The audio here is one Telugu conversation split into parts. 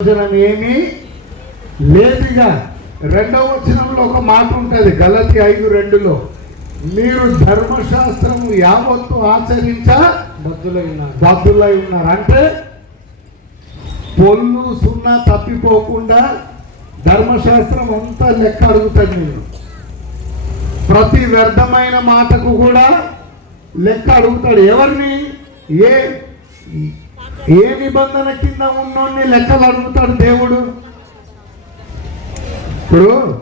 ప్రయోజనం ఏమీ? లేదుగా రెండవ వచనంలో ఒక మాట ఉంటుంది గలతి ఐదు రెండులో. మీరు ధర్మశాస్త్రం యావత్తు ఆచరించ బద్దులై ఉన్నారు బద్దులై ఉన్నారు. అంటే పొల్లు సున్నా తప్పిపోకుండా ధర్మశాస్త్రం అంతా లెక్క అడుగుతుంది నేను ప్రతి వ్యర్థమైన మాటకు కూడా లెక్క అడుగుతాడు ఎవరిని? ఏ ఏ నిబంధన కింద ఉన్నోడిని లెక్కలు అడుగుతాడు దేవుడు? ఇప్పుడు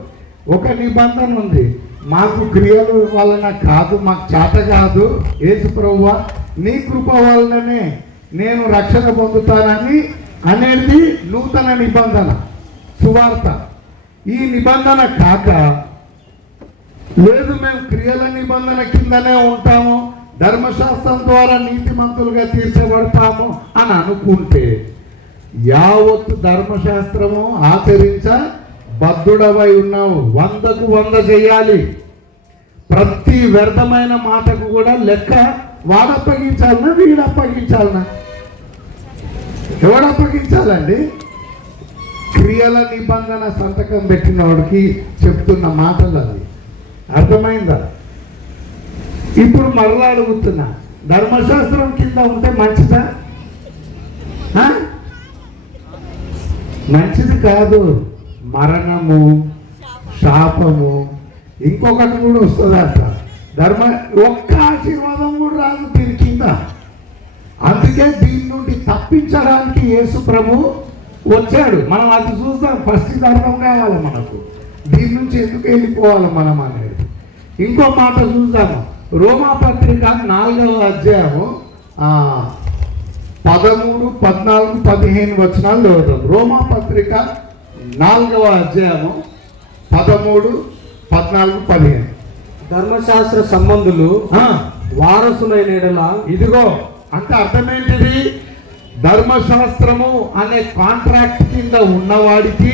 ఒక నిబంధన ఉంది. మాకు క్రియలు వలన కాదు మాకు చేత కాదు. ఏసు ప్రభువా నీ కృప వలననే నేను రక్షణ పొందుతానని అనేది నూతన నిబంధన సువార్త. ఈ నిబంధన కాక లేదు మేము క్రియల నిబంధన కిందనే ఉంటాము. ధర్మశాస్త్రం ద్వారా నీతిమంతులుగా తీర్చబడతాము అని అనుకుంటే యావత్తు ధర్మశాస్త్రము ఆచరించ బద్ధుడవై ఉన్నావు. వందకు వంద చేయాలి. ప్రతి వ్యర్థమైన మాటకు కూడా లెక్క వాడు అప్పగించాలనా వీడు అప్పగించాలనా ఎవడు అప్పగించాలండి క్రియల నిబంధన సంతకం పెట్టిన వాడికి చెప్తున్న మాటలు అది. అర్థమైందా? ఇప్పుడు మరలా అడుగుతున్నా. ధర్మశాస్త్రం కింద ఉంటే మంచిదా? మంచిది కాదు. మరణము శాపము ఇంకొకటి కూడా వస్తుందట. ధర్మ ఒక్క ఆశీర్వాదం కూడా రాదు దీని కింద. అందుకే దీని నుండి తప్పించడానికి యేసు ప్రభు వచ్చాడు. మనం అది చూస్తాం ఫస్ట్ ధర్మం కావాలి మనకు. దీని నుంచి ఎందుకు వెళ్ళిపోవాలి మనం అనేది. ఇంకో మాట చూద్దాము. రోమా పత్రిక నాలుగవ అధ్యాయము ఆ, పదమూడు పద్నాలుగు పదిహేను వచనాలు చదువుతాం రోమా పత్రిక నాలుగవ అధ్యాయము పదమూడు పద్నాలుగు పదిహేను. ధర్మశాస్త్ర సంబంధులు వారసులైన ఇదిగో అంటే అర్థమేంటిది? ధర్మశాస్త్రము అనే కాంట్రాక్ట్ కింద ఉన్నవాడికి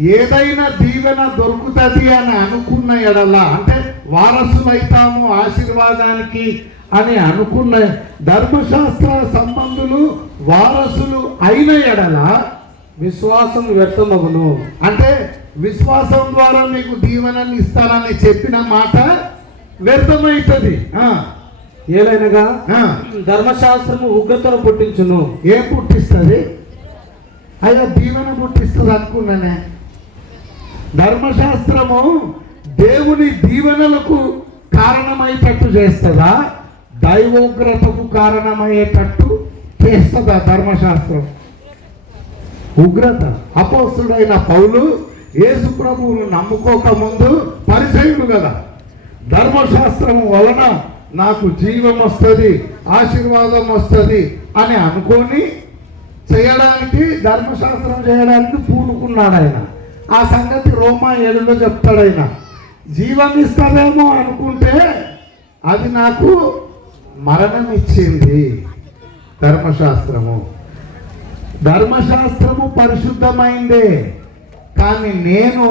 ఏదైనా దీవెన దొరుకుతుంది అని అనుకున్న ఎడల అంటే వారసులైతాము ఆశీర్వాదానికి అని అనుకున్న ధర్మశాస్త్ర సంబంధులు వారసులు అయిన ఎడల విశ్వాసం వ్యర్థమగును. అంటే విశ్వాసం ద్వారా మీకు దీవెనని ఇస్తానని చెప్పిన మాట వ్యర్థమవుతుంది ఏలైనగా. ధర్మశాస్త్రము ఉగ్రతను పుట్టించును. ఏం పుట్టిస్తుంది? అయ్యో దీవెన పుట్టిస్తుంది అనుకున్నానే. ధర్మశాస్త్రము దేవుని దీవెనలకు కారణమయ్యేటట్టు చేస్తుందా? దైవోగ్రతకు కారణమయ్యేటట్టు చేస్తుందా ధర్మశాస్త్రం? ఉగ్రత. అపోస్తుడైన పౌలు యేసు ప్రభువును నమ్ముకోకముందు పరిచయుడు కదా. ధర్మశాస్త్రము వలన నాకు జీవం వస్తుంది ఆశీర్వాదం వస్తుంది అని అనుకొని చేయడానికి ధర్మశాస్త్రం చేయడానికి పూనుకున్నాడు ఆయన ఆ సంగతి రోమా ఏడులో చెప్తాడు ఆయన. జీవం ఇస్తారేమో అనుకుంటే అది నాకు మరణం ఇచ్చింది ధర్మశాస్త్రము. ధర్మశాస్త్రము పరిశుద్ధమైందే. కానీ నేను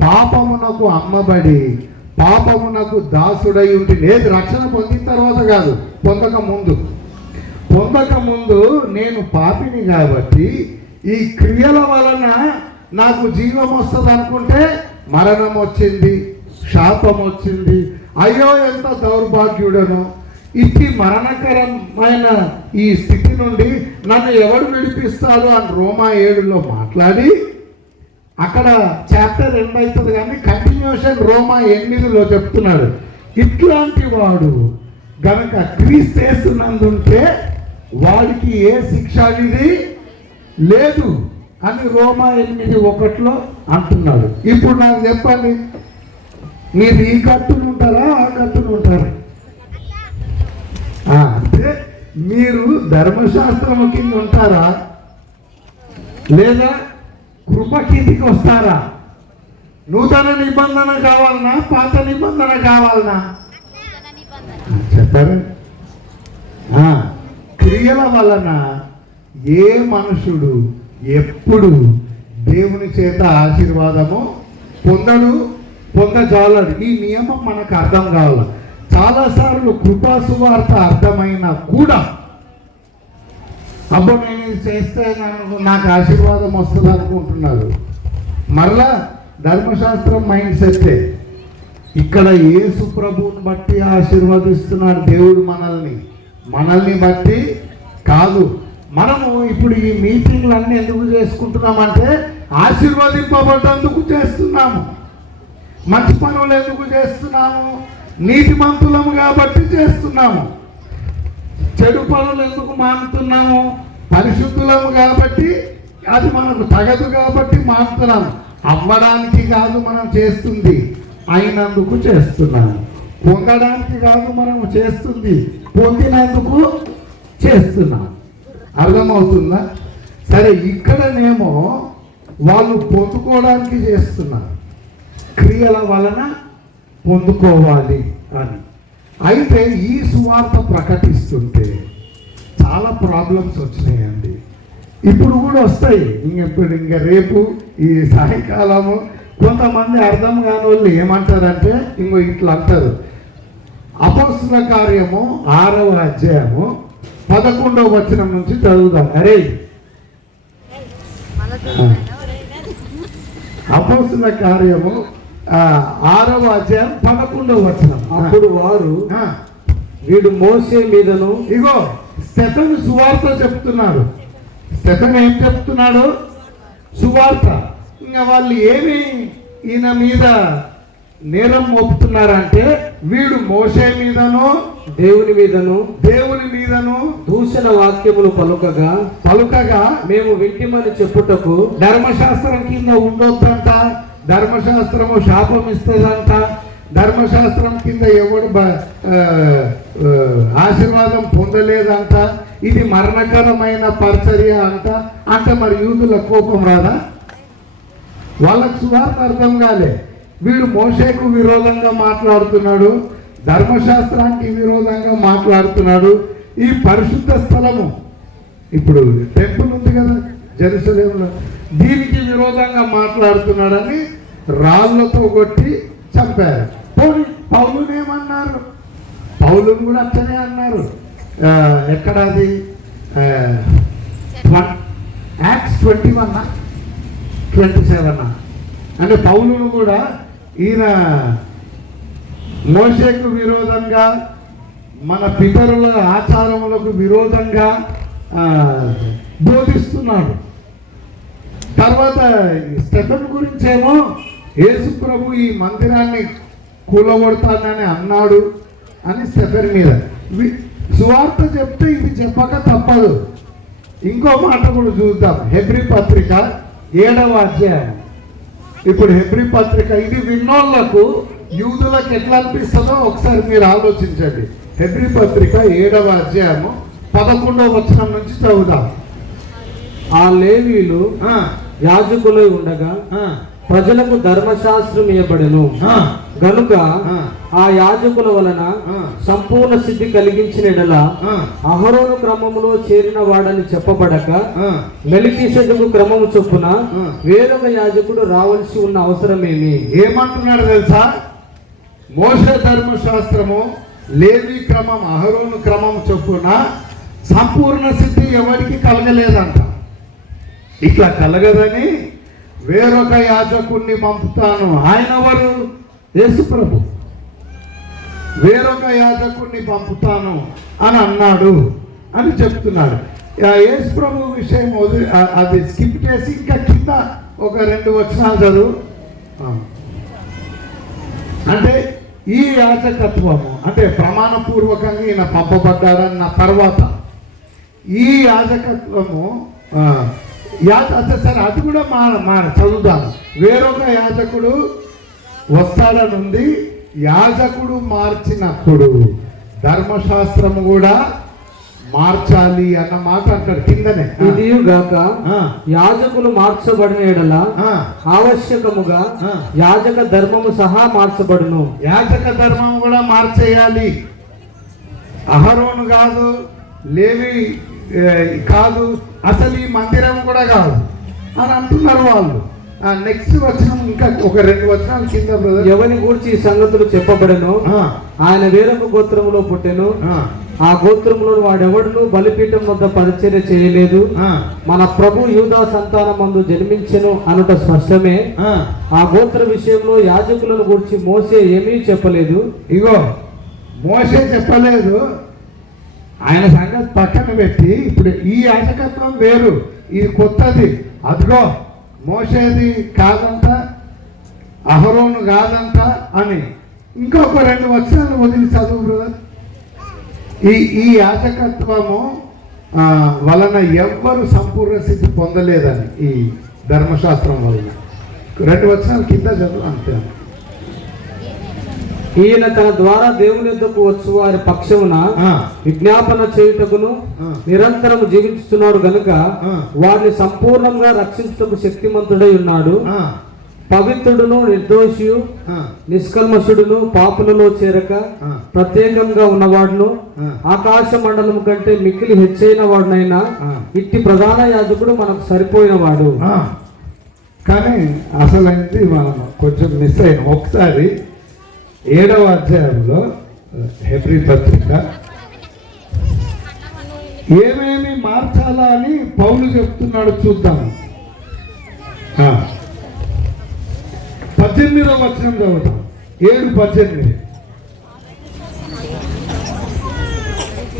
పాపమునకు అమ్మబడి పాపమునకు దాసుడై ఉండి లేదు రక్షణ పొందిన తర్వాత కాదు పొందక ముందు. పొందక ముందు నేను పాపిని కాబట్టి ఈ క్రియల వలన నాకు జీవం వస్తుంది అనుకుంటే మరణం వచ్చింది శాపం వచ్చింది. అయ్యో ఎంత దౌర్భాగ్యుడను. ఇట్టి మరణకరమైన ఈ స్థితి నుండి నన్ను ఎవడు విడిపిస్తాడు అని రోమా ఏడులో మాట్లాడి అక్కడ చాప్టర్ రెండు అవుతుంది కానీ కంటిన్యూషన్ రోమా ఎనిమిదిలో చెప్తున్నాడు. ఇట్లాంటి వాడు గనక క్రీస్తేస్తున్నందుంటే వాడికి ఏ శిక్ష అనేది లేదు. అని రోమా ఎనిమిది ఒకటిలో అంటున్నాడు. ఇప్పుడు నాకు చెప్పండి మీరు ఈ కట్టును ఉంటారా ఆ కట్టును ఉంటారా? అంటే మీరు ధర్మశాస్త్రం కింద ఉంటారా? లేదా కృప కిందికి వస్తారా? నూతన నిబంధన కావాలనా పాత నిబంధన కావాలనా? చెప్పారు? క్రియల వలన ఏ మనుషుడు ఎప్పుడు దేవుని చేత ఆశీర్వాదము పొందడు పొందజాలడు. ఈ నియమం మనకు అర్థం కావాలి. చాలాసార్లు కృపాసువార్త అర్థమైనా కూడా అబ్బో నేను చేస్తే నాకు- నాకు ఆశీర్వాదం వస్తుంది అనుకుంటున్నారు. మరలా ధర్మశాస్త్రం మైండ్ సెట్టే. ఇక్కడ యేసు ప్రభువుని బట్టి ఆశీర్వదిస్తున్నాడు దేవుడు మనల్ని. మనల్ని బట్టి కాదు. మనము ఇప్పుడు ఈ మీటింగ్లన్నీ ఎందుకు చేసుకుంటున్నామంటే ఆశీర్వదింపబడ్డందుకు చేస్తున్నాము. మంచి పనులు ఎందుకు చేస్తున్నాము? నీతిమంతులము కాబట్టి చేస్తున్నాము. చెడు పనులు ఎందుకు మానుతున్నాము? పరిశుద్ధులము కాబట్టి అది మనకు తగదు కాబట్టి మానుతున్నాము అవ్వడానికి కాదు మనం చేస్తుంది అయినందుకు చేస్తున్నాము పొందడానికి కాదు మనం చేస్తుంది పొందినందుకు చేస్తున్నాము అర్థమవుతుందా? సరే ఇక్కడనేమో వాళ్ళు పొందుకోవడానికి చేస్తున్నారు. క్రియల వలన పొందుకోవాలి అని. అయితే ఈ సువార్త ప్రకటిస్తుంటే చాలా ప్రాబ్లమ్స్ వచ్చినాయండి. ఇప్పుడు కూడా వస్తాయి. ఇంకెప్పుడు ఇంకా ఇంక రేపు ఈ సాయంకాలము కొంతమంది అర్థం కాని వాళ్ళు ఏమంటారంటే ఇంకో ఇట్లా అంటారు. అపస్తుల కార్యము ఆరవ అధ్యాయము పదకొండవ వచనం నుంచి చదువుదాం. అరే. అపస్తుల కార్యము ఆ, ఆరవ అధ్యాయం పదకొండవ వచనం. అప్పుడు వారు ఆ, వీడు మోసే మీదను ఇగో స్టెఫెన్ సువార్త చెప్తున్నాడు. స్టెఫెన్ ఏం చెప్తున్నాడు? సువార్త. ఇంకా వాళ్ళు ఏమి ఈయన మీద నేరం మోపుతున్నారంటే వీడు మోసే మీదను దేవుని మీదను దేవుని మీదను దూషణ వాక్యములు పలుకగా పలుకగా మేము వింటిమని చెప్పుటకు ధర్మశాస్త్రం కింద ఉండొద్దంట ధర్మశాస్త్రము శాపం ఇస్తుందంట ధర్మశాస్త్రం కింద ఎవడు ఆశీర్వాదం పొందలేదంట ఇది మరణకరమైన పరిచర్య అంట. అంటే మరి యూదుల కోపం రాదా? వాళ్ళకు సువార్త అర్థం కాలే. వీడు మోషేకు విరోధంగా మాట్లాడుతున్నాడు ధర్మశాస్త్రానికి విరోధంగా మాట్లాడుతున్నాడు. ఈ పరిశుద్ధ స్థలము ఇప్పుడు టెంపుల్ ఉంది కదా జెరూసలేంలో దీనికి విరోధంగా మాట్లాడుతున్నాడని రాళ్ళతో కొట్టి చంపారు. పోనీ పౌలునేమన్నారు? పౌలుని కూడా అట్లనే అన్నారు. ఎక్కడ అది Acts twenty one twenty seven అంటే పౌలును కూడా ఈయన మోషేకు విరోధంగా మన పితరుల ఆచారములకు విరోధంగా బోధిస్తున్నాడు. తర్వాత స్టెఫెన్ గురించేమో యేసు ప్రభు ఈ మందిరాన్ని కూలగొడతానని అన్నాడు అని స్టెఫెన్ మీద. వి- సువార్త చెప్తే ఇది చెప్పక తప్పదు. ఇంకో మాట కూడా చూద్దాం. హెబ్రి పత్రిక ఏడవ అధ్యాయం. ఇప్పుడు హెబ్రి పత్రిక ఇది విన్నోళ్ళకు యూదులకు ఎట్లా అనిపిస్తుందో ఒకసారి మీరు ఆలోచించండి. హెబ్రి పత్రిక ఏడవ అధ్యాయము పదకొండవ వచనం నుంచి చదువుదాం. ఆ లేవీలు ఆ, యాజకులై ఉండగా ప్రజలకు ధర్మశాస్త్రం ఇవ్వబడెను గనుక ఆ. యాజకుల వలన. సంపూర్ణ సిద్ధి కలిగించిన ఎడల అహరోను క్రమములో చేరిన వాడని చెప్పబడక. మెలికీసెదుకు క్రమము చొప్పున. వేరొక యాజకుడు రావాల్సి ఉన్న అవసరమేమి ఏమంటున్నాడు తెలుసా మోస ధర్మశాస్త్రము లేవి క్రమం అహరోను క్రమం చొప్పున సంపూర్ణ సిద్ధి ఎవరికి కలగలేదంట ఇట్లా కలగదని వేరొక యాజకుణ్ణి పంపుతాను ఆయన ఎవరు యేసుప్రభు వేరొక యాజకుడిని పంపుతాను అని అన్నాడు అని చెప్తున్నాడు. యేసు ప్రభు విషయం వదిలి అది స్కిప్ చేసి ఇంకా కింద ఒక రెండు వచనాలు చదువు. అంటే ఈ యాజకత్వము అంటే ప్రమాణపూర్వకంగా ఈయన పంపబడ్డాడన్న తర్వాత. ఈ యాజకత్వము యాజ అసలు సరే అది కూడా మా మా చదువుతాను వేరొక యాజకుడు వస్తాడనుంది యాజకుడు మార్చినప్పుడు ధర్మశాస్త్రము కూడా మార్చాలి అన్న మాట అంటాడు కిందనే. ఇది గాక యాజకులు మార్చబడిన ఎడల ఆవశ్యకముగా. యాజక ధర్మము సహా మార్చబడును. యాజక ధర్మం కూడా మార్చేయాలి. అహరోను కాదు లేవి కాదు అసలు ఈ మందిరం కూడా కాదు. అని అంటున్నారు వాళ్ళు. నెక్స్ట్ వచనం ఇంకా ఒక రెండు వచనాలు కింద బ్రదర్ ఎవని గూర్చి ఈ సంగతులు చెప్పబడెను? ఆయన వేరొక గోత్రములో పుట్టెను. ఆ, గోత్రంలో వాడెవడును? బలిపీఠం వద్ద పరిచర్య చేయలేదు. మన ప్రభు యూదా సంతానం మందు జన్మించెను అనుట స్పష్టమే. ఆ. ఆ గోత్ర విషయంలో యాజకులను గురించి మోసే ఏమీ చెప్పలేదు. ఇగో మోసే చెప్పలేదు. ఆయన సంగతి పక్కన పెట్టి ఇప్పుడు ఈ యాజకత్వం వేరు ఇది కొత్తది. అదిగో మోసేది కాదంట అహరోను కాదంట అని ఇంకొక రెండు వచనాలు వదిలి చదువు బ్రదర్ ఈ ఈ యాజకత్వము వలన ఎవ్వరు సంపూర్ణ స్థితి పొందలేదని ఈ ధర్మశాస్త్రం వలన. రెండు వచనాలు కింద చదువు అంతే. ఈయన తన ద్వారా దేవుని యొద్దకు వచ్చు వారి పక్షమున విజ్ఞాపన చేయుటకును. నిరంతరం జీవించుతున్నాడు గనుక. వారిని సంపూర్ణంగా రక్షించుటకు శక్తిమంతుడై ఉన్నాడు పవిత్రుడును నిర్దోషియు నిష్కల్మషుడును పాపులలో చేరక. ప్రత్యేకంగా ఉన్నవాడును. ఆకాశ మండలం కంటే మిక్కిలి హెచ్చైన వాడునైనా. ఇట్టి ప్రధాన యాజకుడు మనకు సరిపోయిన వాడు ఆ. కానీ అసలైంది మనం కొంచెం మిస్ అయిన ఒకసారి ఏడవ అధ్యాయంలో హెబ్రి పత్రిక ఏమేమి మార్చాలా అని పౌలు చెప్తున్నాడు చూద్దాం ఆ. పద్దెనిమిదవ వచనం చదువుతాం ఏడు పద్దెనిమిది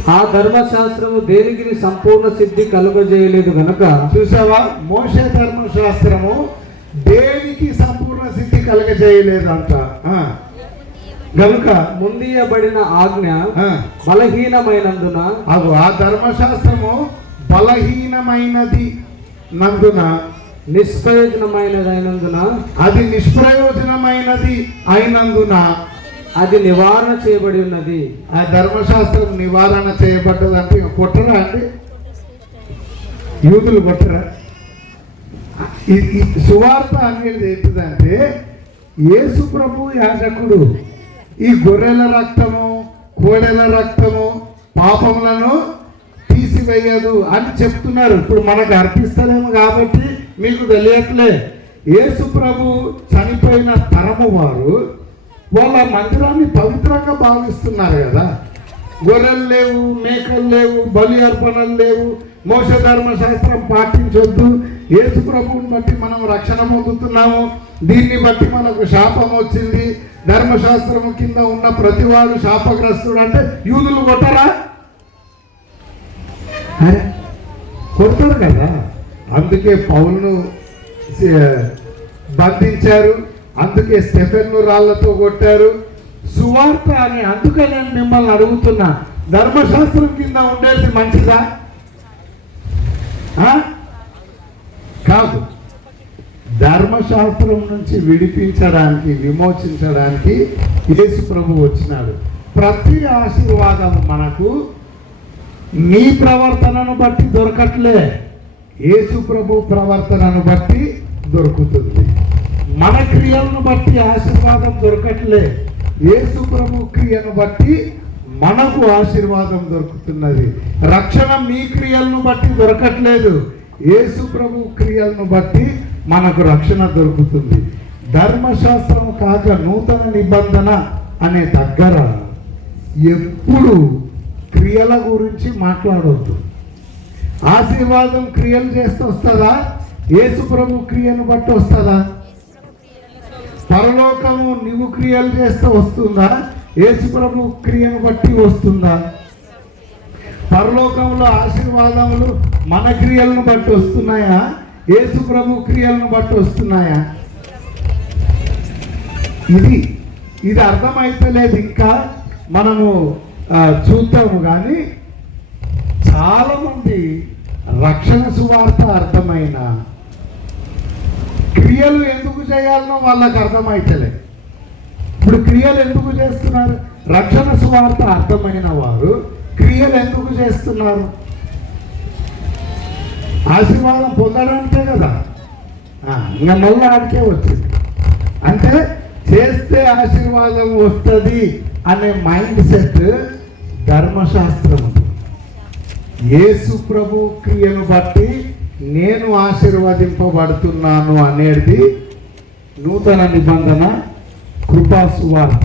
ఆ ధర్మశాస్త్రము దేనికి సంపూర్ణ సిద్ధి కలుగజేయలేదు గనక చూసావా మోసే ధర్మశాస్త్రము దేనికి సంపూర్ణ సిద్ధి కలగజేయలేదంట ఆ. గనుక ముందీయబడిన ఆజ్ఞ బలహీనమైనందున అగు ఆ ధర్మశాస్త్రము బలహీనమైనది నందున నిష్ప్రయోజనమైనదైనందున అది నిష్ప్రయోజనమైనది అయినందున అది నివారణ చేయబడి ఉన్నది. ఆ ధర్మశాస్త్రం నివారణ చేయబడ్డదంటే ఇక కొట్టరా అండి? యూదులు కొట్టరా? సువార్త అనేది ఏంటిదంటే యేసు ప్రభు యాజకుడు ఈ గొర్రెల రక్తము కోడెల రక్తము పాపములను తీసివేయదు అని చెప్తున్నారు. ఇప్పుడు మనకు అర్పిస్తలేము కాబట్టి మీకు తెలియట్లే. యేసు ప్రభు చనిపోయిన తరము వారు వాళ్ళ మందిరాన్ని పవిత్రంగా భావిస్తున్నారు కదా. గొర్రెలు లేవు మేకలు లేవు బలి అర్పణలు లేవు మోస ధర్మశాస్త్రం పాటించొద్దు. యేసు ప్రభువుని బట్టి మనం రక్షణ పొందుతున్నాము. దీన్ని బట్టి మనకు శాపం వచ్చింది. ధర్మశాస్త్రం కింద ఉన్న ప్రతివాడు శాపగ్రస్తుడు అంటే యూదులు కొట్టరా? అరే కొడతారు కదా. అందుకే పౌలను బంధించారు. అందుకే స్టెఫెన్ను రాళ్ళతో కొట్టారు. సువార్త అని అందుకే నేను మిమ్మల్ని అడుగుతున్నా. ధర్మశాస్త్రం కింద ఉండేది మంచిదా? కాదు. ధర్మశాస్త్రం నుంచి విడిపించడానికి విమోచించడానికి యేసు ప్రభు వచ్చినాడు. ప్రతి ఆశీర్వాదం మనకు నీ ప్రవర్తనను బట్టి దొరకట్లే. యేసు ప్రభు ప్రవర్తనను బట్టి దొరుకుతుంది. మన క్రియలను బట్టి ఆశీర్వాదం దొరకట్లే. యేసు ప్రభు క్రియను బట్టి మనకు ఆశీర్వాదం దొరుకుతున్నది. రక్షణ మీ క్రియలను బట్టి దొరకట్లేదు. యేసు ప్రభు క్రియలను బట్టి మనకు రక్షణ దొరుకుతుంది. ధర్మశాస్త్రం కాక నూతన నిబంధన అనే దగ్గర ఎప్పుడు క్రియల గురించి మాట్లాడవద్దు ఆశీర్వాదం క్రియలు చేస్తే వస్తుందా? యేసు ప్రభు క్రియను బట్టి వస్తుందా? పరలోకము నువ్వు క్రియలు చేస్తే వస్తుందా? యేసుప్రభు క్రియను బట్టి వస్తుందా? పరలోకంలో ఆశీర్వాదములు మన క్రియలను బట్టి వస్తున్నాయా? యేసుప్రభు క్రియలను బట్టి వస్తున్నాయా? ఇది ఇది అర్థమైతలేదు ఇంకా. మనము చూద్దాము కానీ చాలామంది రక్షణ సువార్త అర్థమైన క్రియలు ఎందుకు చేయాలనో వాళ్ళకు అర్థమైతలేదు. ఇప్పుడు క్రియలు ఎందుకు చేస్తున్నారు? రక్షణ సువార్త అర్థమైన వారు క్రియలు ఎందుకు చేస్తున్నారు? ఆశీర్వాదం పొందడానికే కదా. ఆ, ఇంకా మళ్ళీ ఆడికే వచ్చింది. అంటే చేస్తే ఆశీర్వాదం వస్తుంది అనే మైండ్ సెట్ ధర్మశాస్త్రం యేసు ప్రభు క్రియను బట్టి నేను ఆశీర్వదింపబడుతున్నాను అనేది నూతన నిబంధన కృపాసువార్త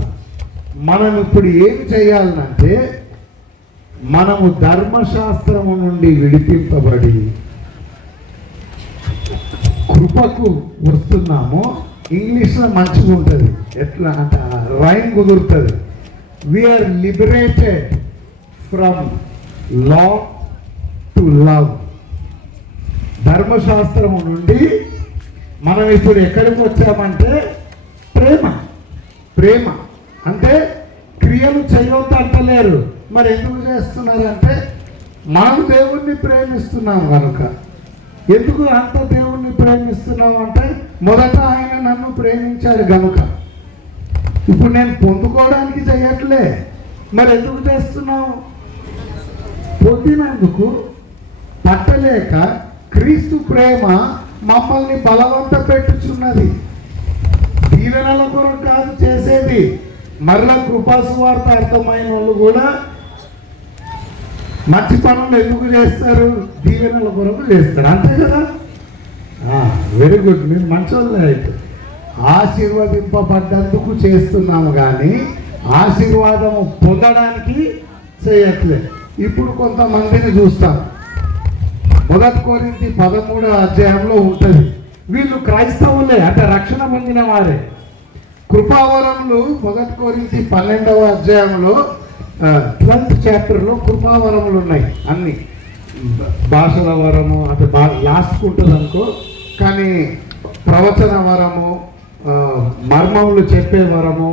మనం ఇప్పుడు ఏం చేయాలంటే మనము ధర్మశాస్త్రము నుండి విడిపింపబడి కృపకు వస్తున్నాము. ఇంగ్లీష్లో మంచిగా ఉంటుంది ఎట్లా అంటే రైన్ కుదురుతుంది. We are liberated from law to love ధర్మశాస్త్రము నుండి మనం ఇప్పుడు ఎక్కడికి వచ్చామంటే ప్రేమ. ప్రేమ. అంటే క్రియలు చేయవద్దు అంటలేరు. మరి ఎందుకు చేస్తున్నారంటే మనం దేవుణ్ణి ప్రేమిస్తున్నాం కనుక ఎందుకు అంత దేవుణ్ణి ప్రేమిస్తున్నాం అంటే మొదట ఆయన నన్ను ప్రేమించాడు కనుక ఇప్పుడు నేను పొందుకోవడానికి చేయట్లే. మరి ఎందుకు చేస్తున్నావు? పొందినందుకు పట్టలేక క్రీస్తు ప్రేమ మమ్మల్ని బలవంత పెట్టుచున్నది దీవెనల కొరకు కాదు చేసేది మరలా కృపాసువార్త అర్థమైన వాళ్ళు కూడా మంచి పనులు ఎందుకు చేస్తారు? దీవెనల కొరకు చేస్తారు. అంతే కదా? వెరీ గుడ్ మీరు మంచి అయితే. ఆశీర్వదింపబడ్డందుకు చేస్తున్నాము కానీ ఆశీర్వాదము పొందడానికి చేయట్లేదు ఇప్పుడు కొంతమందిని చూస్తాం. మొదటి కోరింది పదమూడవ అధ్యాయంలో ఉంటుంది. వీళ్ళు క్రైస్తవులే అంటే రక్షణ పొందిన వారే. కృపావరములు మొదటి కోరింతి పన్నెండవ అధ్యాయంలో ట్వెల్త్ చాప్టర్లో కృపావరములు ఉన్నాయి అన్ని. భాషల వరము అంటే బా లాస్ట్కి ఉంటుంది అనుకో. కానీ ప్రవచన వరము మర్మములు చెప్పే వరము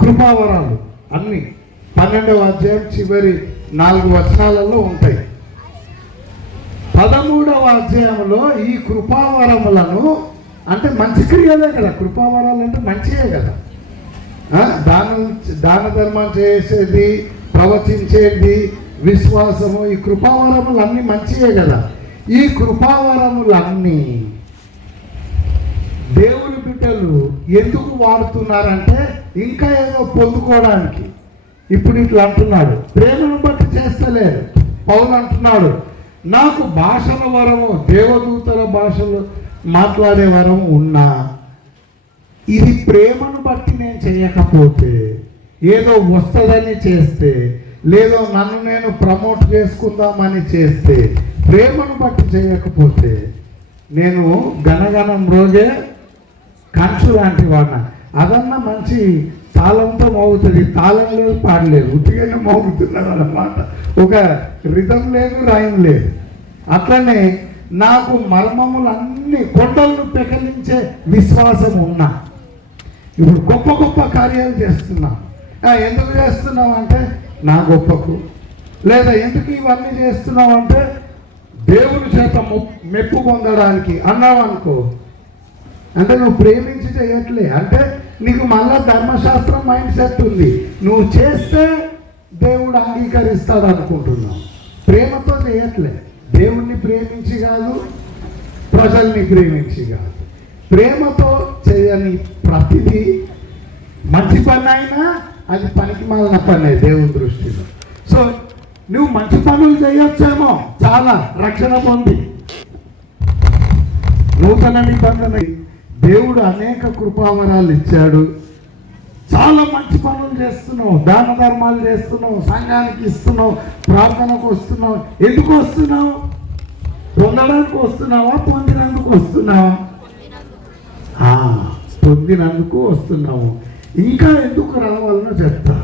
కృపావరాలు అన్ని పన్నెండవ అధ్యాయం చివరి నాలుగు వచనాలలో ఉంటాయి. పదమూడవ అధ్యాయంలో ఈ కృపావరములను అంటే మంచి క్రియలే కదా కృపావరాలు అంటే మంచియే కదా. దానం దాన ధర్మం చేసేది ప్రవచించేది విశ్వాసము ఈ కృపావరములు అన్నీ మంచియే కదా. ఈ కృపావరములన్నీ దేవుని బిడ్డలు ఎందుకు వాడుతున్నారంటే ఇంకా ఏదో పొందుకోవడానికి. ఇప్పుడు ఇట్లా అంటున్నాడు ప్రేమను బట్టి చేస్తలేరు. పౌలు అంటున్నాడు నాకు భాషల వరము దేవదూతల భాషలు మాట్లాడే వరం ఉన్నా ఇది ప్రేమను బట్టి నేను చేయకపోతే ఏదో వస్తుందని చేస్తే లేదో నన్ను నేను ప్రమోట్ చేసుకుందామని చేస్తే ప్రేమను బట్టి చేయకపోతే నేను గణగణం రోజే కంచు లాంటి వాడిన. అదన్నా మంచి తాళంతో మోగుతుంది. తాళం లేదు పాడలేదు ఉట్టిగానే మోగుతున్నారు అన్నమాట. ఒక రిధం లేదు రాయం లేదు. అట్లనే నాకు మర్మములన్నీ కొండలను పెకలించే విశ్వాసం ఉన్నా ఇప్పుడు గొప్ప గొప్ప కార్యాలు చేస్తున్నా. ఎందుకు చేస్తున్నావు అంటే నా గొప్పకు. లేదా ఎందుకు ఇవన్నీ చేస్తున్నావు అంటే దేవుని చేత మెప్పు పొందడానికి. అన్నావు అనుకో అంటే నువ్వు ప్రేమించి చేయట్లే. అంటే నీకు మళ్ళా ధర్మశాస్త్రం మైండ్ సెట్ ఉంది. నువ్వు చేస్తే దేవుడు అంగీకరిస్తాడు అనుకుంటున్నావు ప్రేమతో చేయట్లే. దేవుణ్ణి ప్రేమించి కాదు ప్రజల్ని ప్రేమించి కాదు. ప్రేమతో చేయని ప్రతిదీ మంచి పని అయినా అది పనికి మాలిన పనే దేవుని దృష్టిలో. సో నువ్వు మంచి పనులు చేయొచ్చేమో చాలా రక్షణ పొంది. నూతన నిబంధన. దేవుడు అనేక కృపావరాలు ఇచ్చాడు. చాలా మంచి పనులు చేస్తున్నావు దాన ధర్మాలు చేస్తున్నావు సంఘానికి ఇస్తున్నావు ప్రార్థనకు వస్తున్నావు. ఎందుకు వస్తున్నావు? పొందడానికి వస్తున్నావా? పొందినందుకు వస్తున్నావా? ఆ, పొందినందుకు వస్తున్నాము ఇంకా ఎందుకు రావాలనో చెప్తా.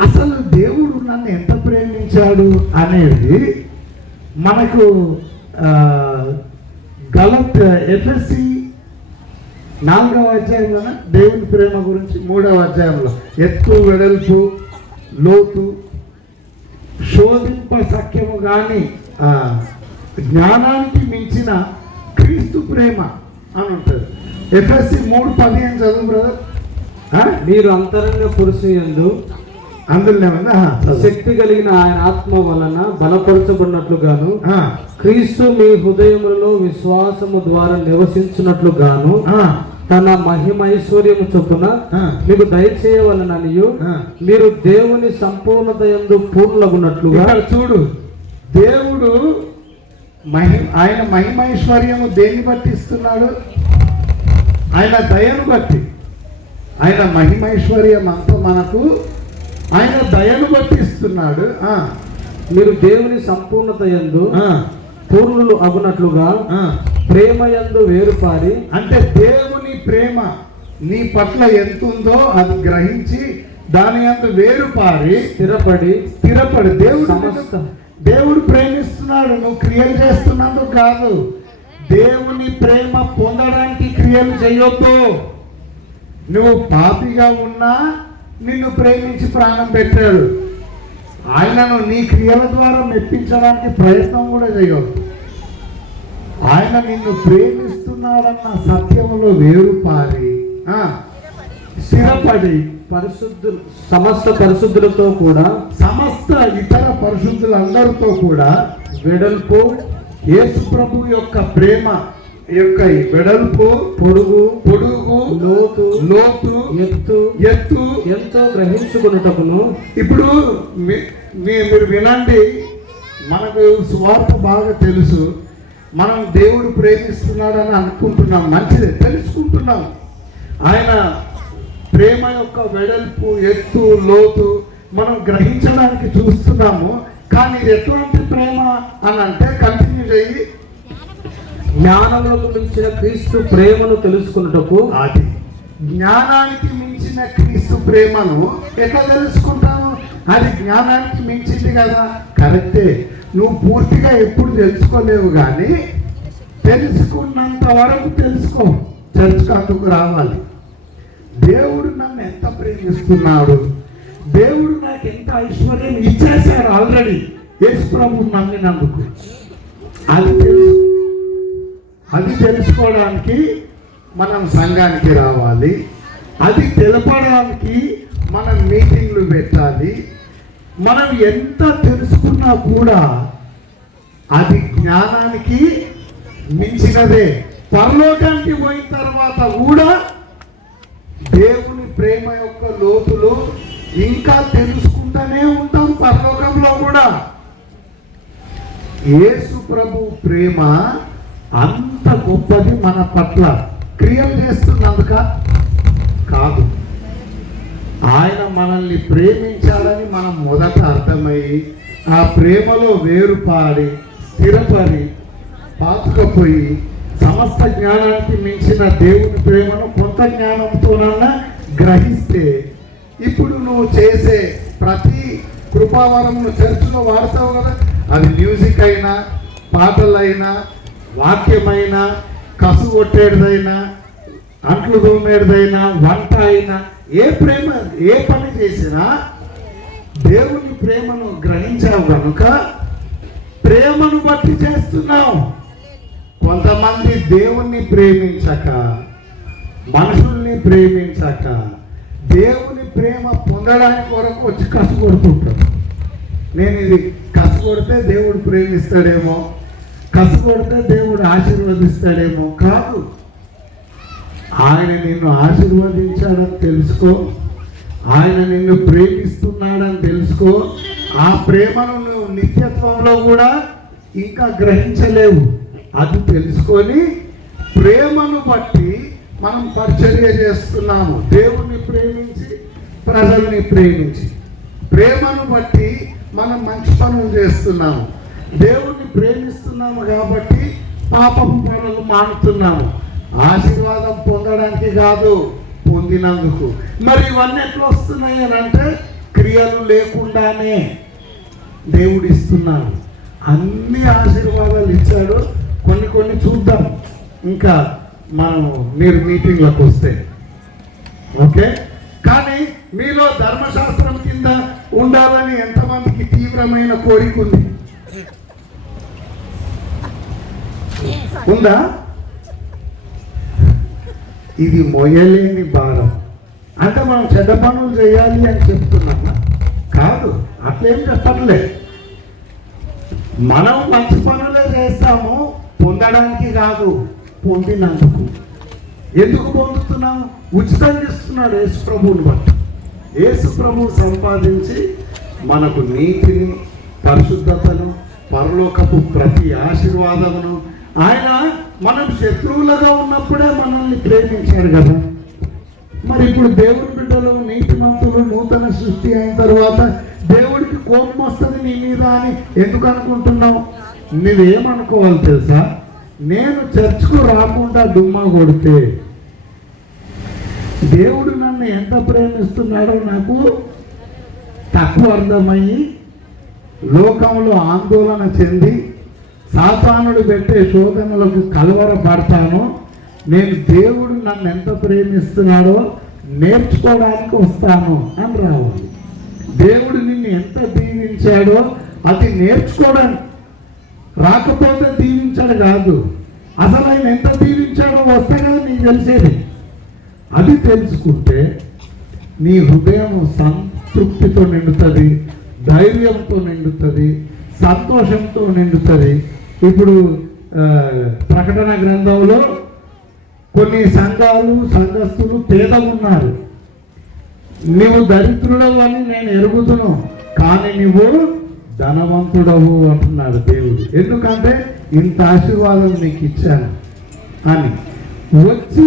అసలు దేవుడు నన్ను ఎంత ప్రేమించాడు అనేది మనకు గలత్ ఎఫ్ఎస్సి నాలుగవ అధ్యాయంలో దేవుని ప్రేమ గురించి మూడవ అధ్యాయంలో. ఎత్తు వెడల్పు లోతు శోధింప సఖ్యము కానీ జ్ఞానానికి మించిన క్రీస్తు ప్రేమ అని ఉంటుంది. ఎఫ్ఎస్సి మూడు పదిహేను చదువు బ్రదర్. మీరు అంతరంగ పురుషు ఎందు అందులో ఏమన్నా ఆ, చదువు. శక్తి కలిగిన ఆయన ఆత్మ వలన బలపరచబడినట్లుగాను క్రీస్తు మీ హృదయములలో విశ్వాసము ద్వారా నివసించున్నట్లుగాను ఆ, తన మహిమైశ్వర్యము చొప్పున. మీకు దయచేయవలననియు ఆ. మీరు దేవుని సంపూర్ణత యందు పూర్ణగున్నట్లుగా చూడు దేవుడు మహి ఆయన మహిమైశ్వర్యము దేన్ని బట్టి ఇస్తున్నాడు ఆయన దయను బట్టి ఆయన మహిమైశ్వర్యం అంతా మనకు ఆయన దయను బట్టి ఇస్తున్నాడు మీరు దేవుని సంపూర్ణత యందు ఆ, పూర్ణులు అగునట్లుగా. ప్రేమ యందు వేరుపారి అంటే దేవుని ప్రేమ నీ పట్ల ఎంత ఉందో అది గ్రహించి దాని అందు వేరుపారి స్థిరపడి స్థిరపడి. దేవుడు దేవుడు ప్రేమిస్తున్నాడు. నువ్వు క్రియలు చేస్తున్నందుకు కాదు. దేవుని ప్రేమ పొందడానికి క్రియలు చేయొద్దు. నువ్వు పాపిగా ఉన్నా నిన్ను ప్రేమించి ప్రాణం పెట్టాడు. ఆయనను నీ క్రియల ద్వారా మెప్పించడానికి ప్రయత్నం కూడా చేయొద్దు ఆయన నిన్ను ప్రేమిస్తున్నాడన్న సత్యంలో వేరుపారి. స్థిరపడి పరిశుద్ధులు సమస్త పరిశుద్ధులతో కూడా సమస్త ఇతర పరిశుద్ధులందరితో కూడా వెడల్పు. యేసు ప్రభు యొక్క ప్రేమ యొక్క వెడల్పు పొడుగు పొడుగు లోతు లోతు ఎత్తు ఎత్తు. ఎంతో గ్రహించుకున్నటకును ఇప్పుడు మీరు వినండి. మనకు స్వార్థ బాగా తెలుసు. మనం దేవుడు ప్రేమిస్తున్నాడని అనుకుంటున్నాం. మంచిదే తెలుసుకుంటున్నాం. ఆయన ప్రేమ యొక్క వెడల్పు ఎత్తు లోతు మనం గ్రహించడానికి చూస్తున్నాము. కానీ ఇది ఎటువంటి ప్రేమ అని అంటే కంటిన్యూ చేయి. జ్ఞానములకు మించిన క్రీస్తు ప్రేమను తెలుసుకున్నటకు అది. జ్ఞానానికి మించిన క్రీస్తు ప్రేమను ఎట్లా తెలుసుకుంటాము అది జ్ఞానానికి మించింది కదా. కరెక్టే. నువ్వు పూర్తిగా ఎప్పుడు తెలుసుకోలేవు కానీ తెలుసుకున్నంత వరకు తెలుసుకో. చర్చకు అందుకు రావాలి. దేవుడు నన్ను ఎంత ప్రేమిస్తున్నాడు? దేవుడు నాకు ఎంత ఐశ్వర్యం ఇచ్చేశాడు ఆల్రెడీ. యేసు ప్రభు నమ్మినందుకు. అది తెలుసు. అది తెలుసుకోవడానికి మనం సంఘానికి రావాలి. అది తెలపడానికి మనం మీటింగ్లు పెట్టాలి. మనం ఎంత తెలుసుకున్నా కూడా అది జ్ఞానానికి మించినదే. పరలోకానికి పోయిన తర్వాత కూడా దేవుని ప్రేమ యొక్క లోతులు ఇంకా తెలుసుకుంటూనే ఉంటాం పరలోకంలో కూడా. యేసు ప్రభు ప్రేమ అంత గొప్పది మన పట్ల. క్రియలు చేస్తున్నందుక? కాదు. ఆయన మనల్ని ప్రేమించాలని మనం మొదట అర్థమయ్యి ఆ ప్రేమలో వేరుపాడి స్థిరపడి పాతుకపోయి సమస్త జ్ఞానానికి మించిన దేవుని ప్రేమను కొంత జ్ఞానంతోనన్నా గ్రహిస్తే ఇప్పుడు నువ్వు చేసే ప్రతి కృపావరమును చర్చిలో వాడతావు కదా? అది మ్యూజిక్ అయినా పాటలైనా వాక్యమైనా కసు కొట్టేటిదైనా అంట్లు తోమేటిదైనా వంట అయినా ఏ ప్రేమ ఏ పని చేసినా దేవుని ప్రేమను గ్రహించావు కనుక ప్రేమను బట్టి చేస్తున్నావు. కొంతమంది దేవుణ్ణి ప్రేమించక మనుషుల్ని ప్రేమించక దేవుని ప్రేమ పొందడానికి కొరకు వచ్చి కసు కొడుతుంటారు. నేను ఇది కసు కొడితే దేవుడు ప్రేమిస్తాడేమో. కసు కొడితే దేవుడు ఆశీర్వదిస్తాడేమో కాదు. ఆయన నిన్ను ఆశీర్వదించాడని తెలుసుకో. ఆయన నిన్ను ప్రేమిస్తున్నాడని తెలుసుకో. ఆ ప్రేమను నువ్వు నిత్యత్వంలో కూడా ఇంకా గ్రహించలేవు. అది తెలుసుకొని ప్రేమను బట్టి మనం పరిచర్య చేస్తున్నాము. దేవుణ్ణి ప్రేమించి ప్రజల్ని ప్రేమించి. ప్రేమను బట్టి మనం మంచి పనులు చేస్తున్నాము. దేవుడు ప్రేమిస్తున్నాము కాబట్టి పాపపు పనులు మానుతున్నాము. ఆశీర్వాదం పొందడానికి కాదు పొందినందుకు. మరి ఇవన్నీ ఎట్లా వస్తున్నాయి అని అంటే క్రియలు లేకుండానే దేవుడు ఇస్తున్నాడు. అన్ని ఆశీర్వాదాలు ఇచ్చాడు. కొన్ని కొన్ని చూద్దాం. ఇంకా మనం మీరు మీటింగ్లకు వస్తే. ఓకే? కానీ మీలో ధర్మశాస్త్రం కింద ఉండాలని ఎంతమందికి తీవ్రమైన కోరిక ఉంది? ఉందా? ఇది మొయలేని భారం. అంటే మనం చెడ్డ పనులు చేయాలి అని చెప్తున్నా కాదు అట్లేం చెప్పట్లే. మనం మంచి పనులే చేస్తాము పొందడానికి కాదు పొందినందుకు. ఎందుకు పొందుతున్నాం? ఉచితంగా ఇస్తున్నాడు యేసు ప్రభువుని బట్టి. యేసు ప్రభువు సంపాదించి మనకు నీతిని పరిశుద్ధతను పరలోకపు ప్రతి ఆశీర్వాదమును ఆయన మనం శత్రువులుగా ఉన్నప్పుడే మనల్ని ప్రేమించాడు కదా. మరి ఇప్పుడు దేవుడి బిడ్డలు నీతిమంతులు నూతన సృష్టి అయిన తర్వాత దేవుడికి కోపం వస్తుంది నీ మీద అని ఎందుకు అనుకుంటున్నావు? నువ్వేమనుకోవాలి తెలుసా? నేను చర్చ్కు రాకుండా డుమ్మా కొడితే దేవుడు నన్ను ఎంత ప్రేమిస్తున్నాడో నాకు తక్కువ అర్థమయ్యి లోకంలో ఆందోళన చెంది సాతానుడు పెట్టే శోధనలకు కలవరపడతాను. నేను దేవుడు నన్ను ఎంత ప్రేమిస్తున్నాడో నేర్చుకోవడానికి వస్తాను అని రావాలి. దేవుడు నిన్ను ఎంత దీవించాడో అది నేర్చుకోవడానికి. రాకపోతే దీవించాడు కాదు. అసలు ఆయన ఎంత దీవించాడో వస్తే కదా నీకు తెలిసేది. అది తెలుసుకుంటే నీ హృదయం సంతృప్తితో నిండుతుంది ధైర్యంతో నిండుతుంది సంతోషంతో నిండుతుంది. ఇప్పుడు ప్రకటన గ్రంథంలో కొన్ని సంఘాలు సంఘస్థులు పేద ఉన్నారు నువ్వు దరిద్రుడవు అని నేను ఎరుగుతును కానీ నువ్వు ధనవంతుడవు అంటున్నాడు దేవుడు. ఎందుకంటే ఇంత ఆశీర్వాదం నీకు ఇచ్చాను అని. వచ్చి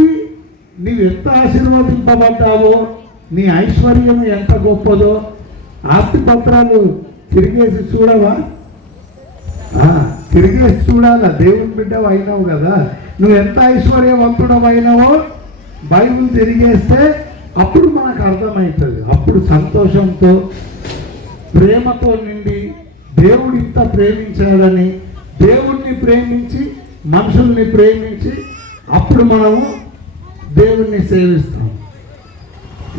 నీవు ఎంత ఆశీర్వదింపబడ్డావో నీ ఐశ్వర్యం ఎంత గొప్పదో ఆస్తి పత్రాలు తిరిగేసి చూడవా? తిరిగి చూడాలా దేవుని బిడ్డవు అయినావు కదా. నువ్వు ఎంత ఐశ్వర్యవంతుడం అయినావో బైబుల్ తిరిగేస్తే అప్పుడు మనకు అర్థమవుతుంది అప్పుడు సంతోషంతో ప్రేమతో నిండి దేవుడు ఇంత ప్రేమించాడని దేవుణ్ణి ప్రేమించి మనుషుల్ని ప్రేమించి అప్పుడు మనము దేవుణ్ణి సేవిస్తాం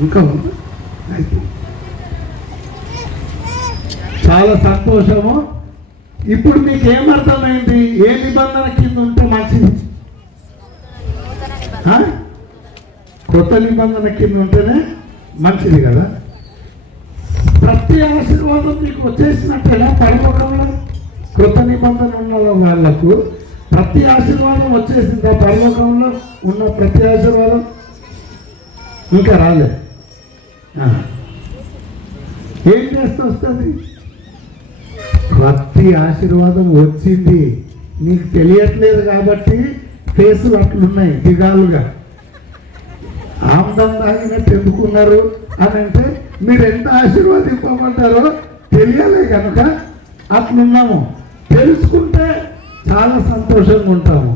ఇంకా చాలా సంతోషము. ఇప్పుడు మీకు ఏమర్థమైంది? ఏ నిబంధన కింద ఉంటే మంచిది? ఆ? కొత్త నిబంధన కింద ఉంటేనే మంచిది కదా? ప్రతి ఆశీర్వాదం మీకు వచ్చేసినట్టేనా పరలోకంలో కృత నిబంధన ఉన్న వాళ్ళకు ప్రతి ఆశీర్వాదం వచ్చేసిందా పరలోకంలో ఉన్న ప్రతి ఆశీర్వాదం ఇంకా రాలే ఏం చేస్తే వస్తుంది? ప్రతి ఆశీర్వాదం వచ్చింది. నీకు తెలియట్లేదు కాబట్టి ఫేసులు అట్లున్నాయి దిగాలుగా. ఆమ్దం తాగినట్టు ఎందుకున్నారు అని అంటే మీరు ఎంత ఆశీర్వాదింపబడ్డారో తెలియాలి కనుక అట్లున్నాము. తెలుసుకుంటే చాలా సంతోషంగా ఉంటాము.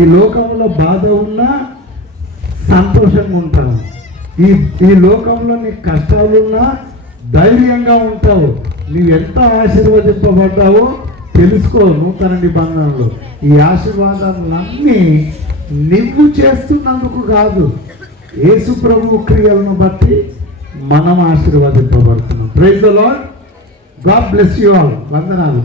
ఈ లోకంలో బాధ ఉన్నా సంతోషంగా ఉంటాము. ఈ ఈ లోకంలో నీకు కష్టాలున్నా ధైర్యంగా ఉంటావు. నీవు ఎంత ఆశీర్వదింపబడ్డావో తెలుసుకో నూతన నిబంధనలు ఈ ఆశీర్వాదాలన్నీ నువ్వు చేస్తున్నందుకు కాదు యేసు ప్రభు క్రియలను బట్టి మనం ఆశీర్వదింపబడుతున్నాం. Praise the Lord God bless you all వందనాలు.